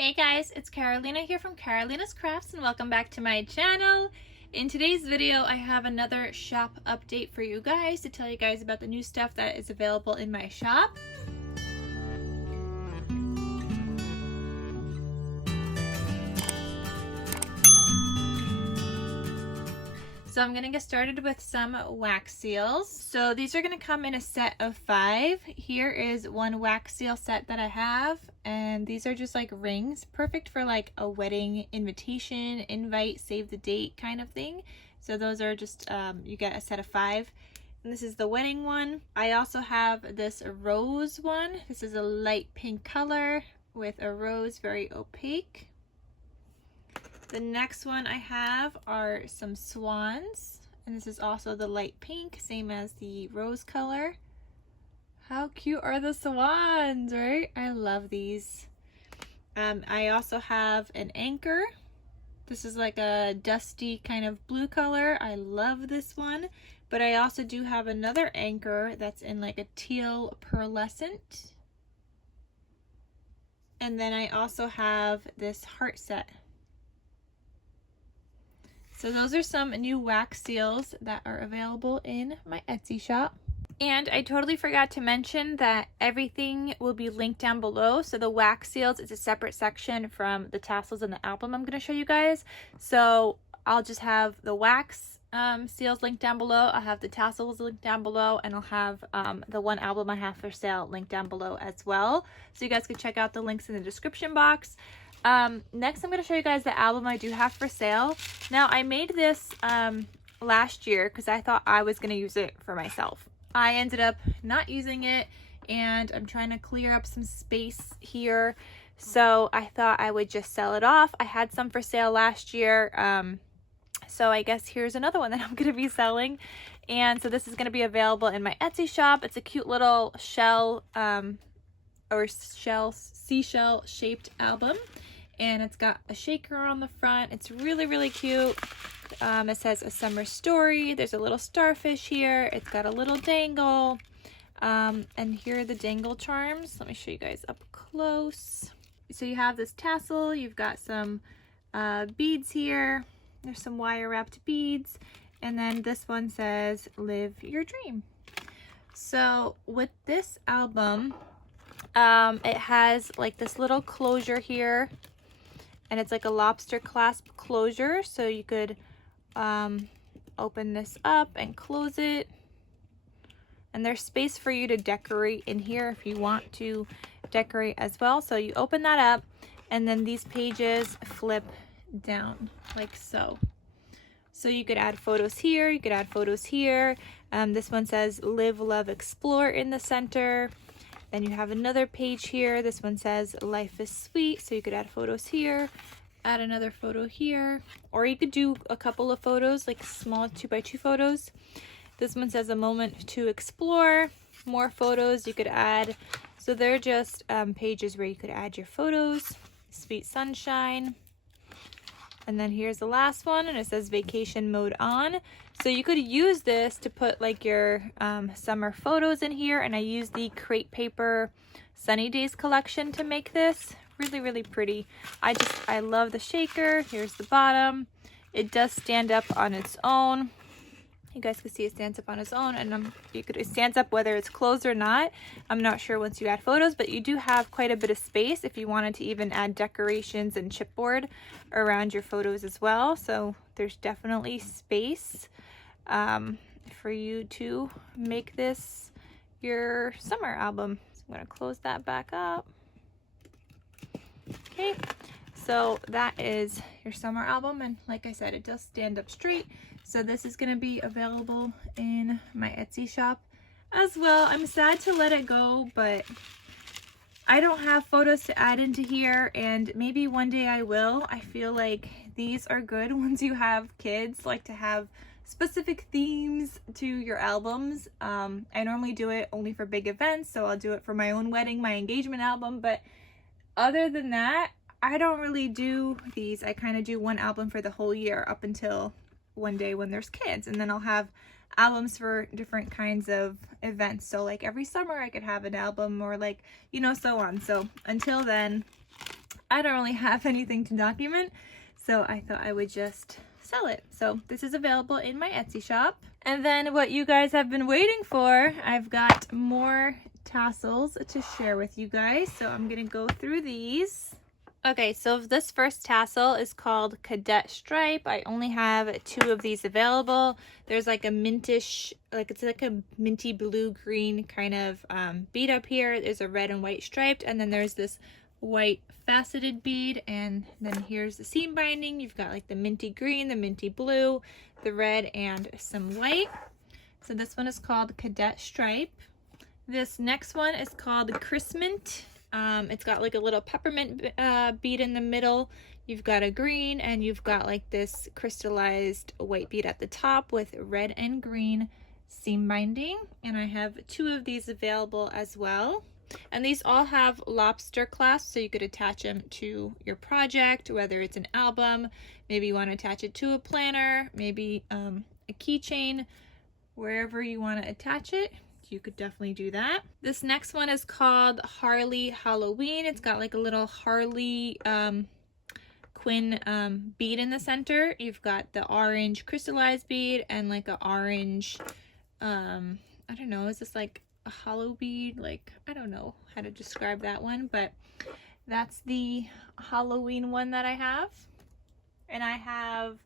Hey guys, it's Carolina here from KarolinasKrafts and welcome back to my channel. In today's video, I have another shop update for you guys to tell you guys about the new stuff that is available in my shop. So I'm gonna get started with some wax seals. So these are gonna come in a set of 5. Here is one wax seal set that I have, and these are just like rings, perfect for like a wedding invitation, invite, save the date kind of thing. So those are just, you get a set of 5. And this is the wedding one. I also have this rose one. This is a light pink color with a rose, very opaque. The next one I have are some swans, and this is also the light pink, same as the rose color. How cute are the swans, right? I love these. I also have an anchor. This is like a dusty kind of blue color. I love this one, but I also do have another anchor that's in like a teal pearlescent. And then I also have this heart set. So those are some new wax seals that are available in my Etsy shop. And I totally forgot to mention that everything will be linked down below. So the wax seals is a separate section from the tassels in the album I'm going to show you guys. So I'll just have the wax seals linked down below. I'll have the tassels linked down below, and I'll have the one album I have for sale linked down below as well. So you guys can check out the links in the description box. Next I'm going to show you guys the album I do have for sale. Now I made this last year because I thought I was going to use it for myself. I ended up not using it, and I'm trying to clear up some space here, so I thought I would just sell it off. I had some for sale last year, so I guess here's another one that I'm going to be selling. And so this is going to be available in my Etsy shop. It's a cute little shell seashell shaped album. And it's got a shaker on the front. It's really, really cute. It says a summer story. There's a little starfish here. It's got a little dangle. And here are the dangle charms. Let me show you guys up close. So you have this tassel. You've got some beads here. There's some wire wrapped beads. And then this one says, live your dream. So with this album, it has like this little closure here. And it's like a lobster clasp closure, so you could open this up and close it. And there's space for you to decorate in here if you want to decorate as well. So you open that up, and then these pages flip down like so. So you could add photos here, you could add photos here. This one says live, love, explore in the center. Then you have another page here. This one says life is sweet, so you could add photos here, add another photo here, or you could do a couple of photos, like small 2x2 photos. This one says a moment to explore, more photos you could add. So they're just pages where you could add your photos. Sweet sunshine. And then here's the last one, and it says vacation mode on. So you could use this to put like your summer photos in here, and I used the Crate Paper Sunny Days collection to make this. Really, really pretty. I love the shaker. Here's the bottom. It does stand up on its own. You guys can see it stands up on its own, and it stands up whether it's closed or not. I'm not sure once you add photos, but you do have quite a bit of space if you wanted to even add decorations and chipboard around your photos as well. So there's definitely space for you to make this your summer album. So I'm going to close that back up. Okay, so that is your summer album, and like I said, it does stand up straight. So this is going to be available in my Etsy shop as well. I'm sad to let it go, but I don't have photos to add into here, and maybe one day I will. I feel like these are good once you have kids, like to have specific themes to your albums. I normally do it only for big events, so I'll do it for my own wedding, my engagement album, but other than that, I don't really do these. I kind of do one album for the whole year up until one day when there's kids, and then I'll have albums for different kinds of events. So like every summer I could have an album, or like, you know, so on. So until then, I don't really have anything to document, so I thought I would just sell it. So this is available in my Etsy shop. And then what you guys have been waiting for, I've got more tassels to share with you guys. So I'm gonna go through these. Okay, so this first tassel is called Cadet Stripe. I only have 2 of these available. There's like a mintish, it's like a minty blue-green kind of bead up here. There's a red and white striped, and then there's this white faceted bead, and then here's the seam binding. You've got like the minty green, the minty blue, the red, and some white. So this one is called Cadet Stripe. This next one is called Chrismint. It's got like a little peppermint bead in the middle. You've got a green, and you've got like this crystallized white bead at the top with red and green seam binding. And I have 2 of these available as well. And these all have lobster clasps, so you could attach them to your project, whether it's an album, maybe you want to attach it to a planner, maybe a keychain, wherever you want to attach it. You could definitely do that. This next one is called Harley Halloween. It's got like a little Harley Quinn bead in the center. You've got the orange crystallized bead and like an orange, I don't know, is this like a hollow bead? Like, I don't know how to describe that one, but that's the Halloween one that I have. And I have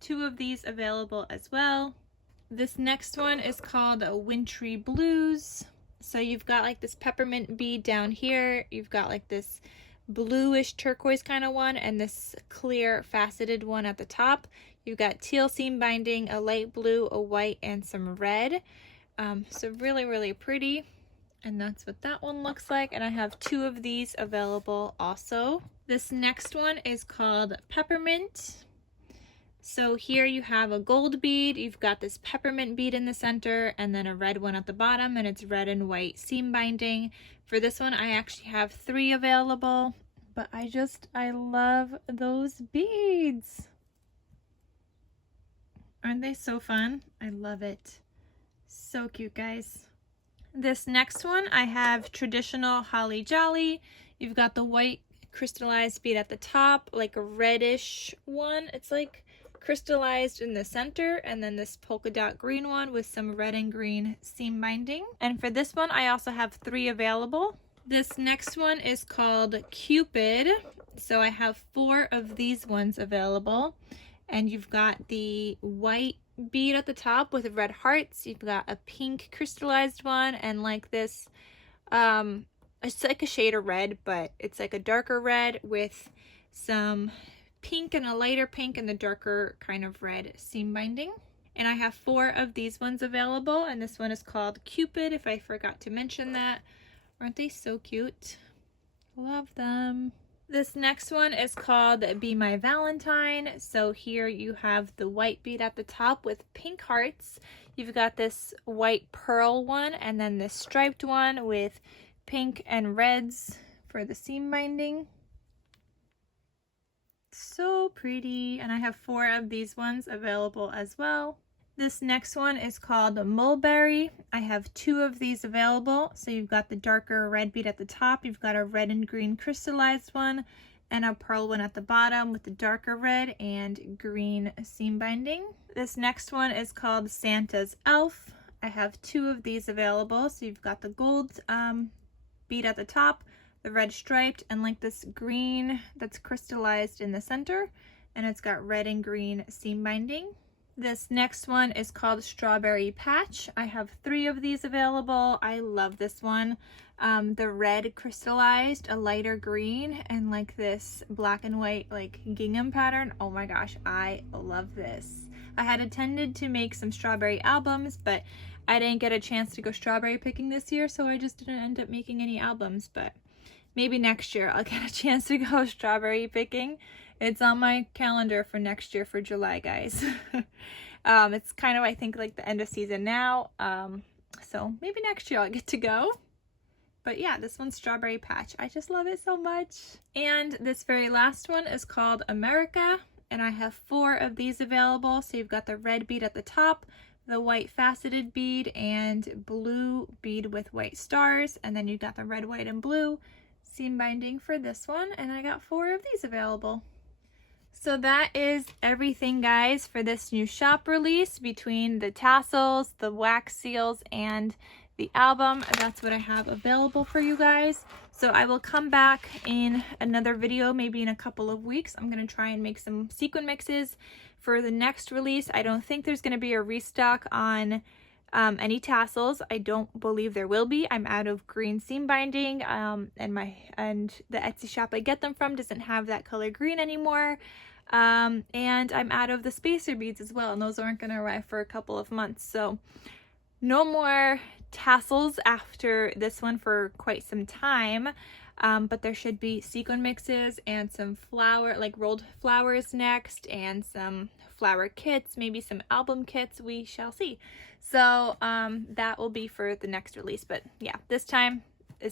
2 of these available as well. This next one is called Wintry Blues. So you've got like this peppermint bead down here. You've got like this bluish turquoise kind of one and this clear faceted one at the top. You've got teal seam binding, a light blue, a white, and some red. So really, really pretty. And that's what that one looks like. And I have 2 of these available also. This next one is called Peppermint. So here you have a gold bead, you've got this peppermint bead in the center, and then a red one at the bottom, and it's red and white seam binding. For this one, I actually have 3 available, but I love those beads. Aren't they so fun? I love it. So cute, guys. This next one, I have traditional Holly Jolly. You've got the white crystallized bead at the top, like a reddish one. It's like crystallized in the center, and then this polka dot green one with some red and green seam binding. And for this one, I also have 3 available. This next one is called Cupid. So I have 4 of these ones available. And you've got the white bead at the top with red hearts. You've got a pink crystallized one, and like this, it's like a shade of red, but it's like a darker red with some pink and a lighter pink and the darker kind of red seam binding. And I have 4 of these ones available, and this one is called Cupid, if I forgot to mention that. Aren't they so cute? Love them. This next one is called Be My Valentine. So here you have the white bead at the top with pink hearts. You've got this white pearl one, and then this striped one with pink and reds for the seam binding. So pretty. And I have 4 of these ones available as well. This next one is called Mulberry. I have 2 of these available. So you've got the darker red bead at the top, you've got a red and green crystallized one, and a pearl one at the bottom with the darker red and green seam binding. This next one is called Santa's Elf. I have 2 of these available. So you've got the gold bead at the top, the red striped, and like this green that's crystallized in the center, and it's got red and green seam binding. This next one is called Strawberry Patch. I have 3 of these available. I love this one. The red crystallized, a lighter green, and like this black and white like gingham pattern. Oh my gosh, I love this. I had intended to make some strawberry albums, but I didn't get a chance to go strawberry picking this year, so I just didn't end up making any albums. But maybe next year I'll get a chance to go strawberry picking. It's on my calendar for next year for July, guys. It's kind of, I think, like the end of season now. So maybe next year I'll get to go. But yeah, this one's Strawberry Patch. I just love it so much. And this very last one is called America. And I have 4 of these available. So you've got the red bead at the top, the white faceted bead, and blue bead with white stars. And then you've got the red, white, and blue seam binding for this one, and I got 4 of these available. So that is everything, guys, for this new shop release between the tassels, the wax seals, and the album. That's what I have available for you guys. So I will come back in another video, maybe in a couple of weeks. I'm going to try and make some sequin mixes for the next release. I don't think there's going to be a restock on any tassels. I don't believe there will be. I'm out of green seam binding, and the Etsy shop I get them from doesn't have that color green anymore. And I'm out of the spacer beads as well, and those aren't going to arrive for a couple of months. So no more tassels after this one for quite some time, but there should be sequin mixes and some rolled flowers next, and some flower kits, maybe some album kits. We shall see. So that will be for the next release, but yeah, this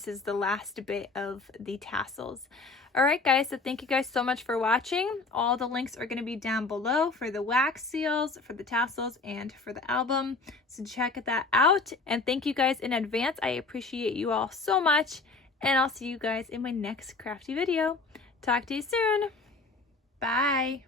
is the last bit of the tassels. Alright guys, so thank you guys so much for watching. All the links are going to be down below for the wax seals, for the tassels, and for the album. So check that out. And thank you guys in advance. I appreciate you all so much. And I'll see you guys in my next crafty video. Talk to you soon. Bye.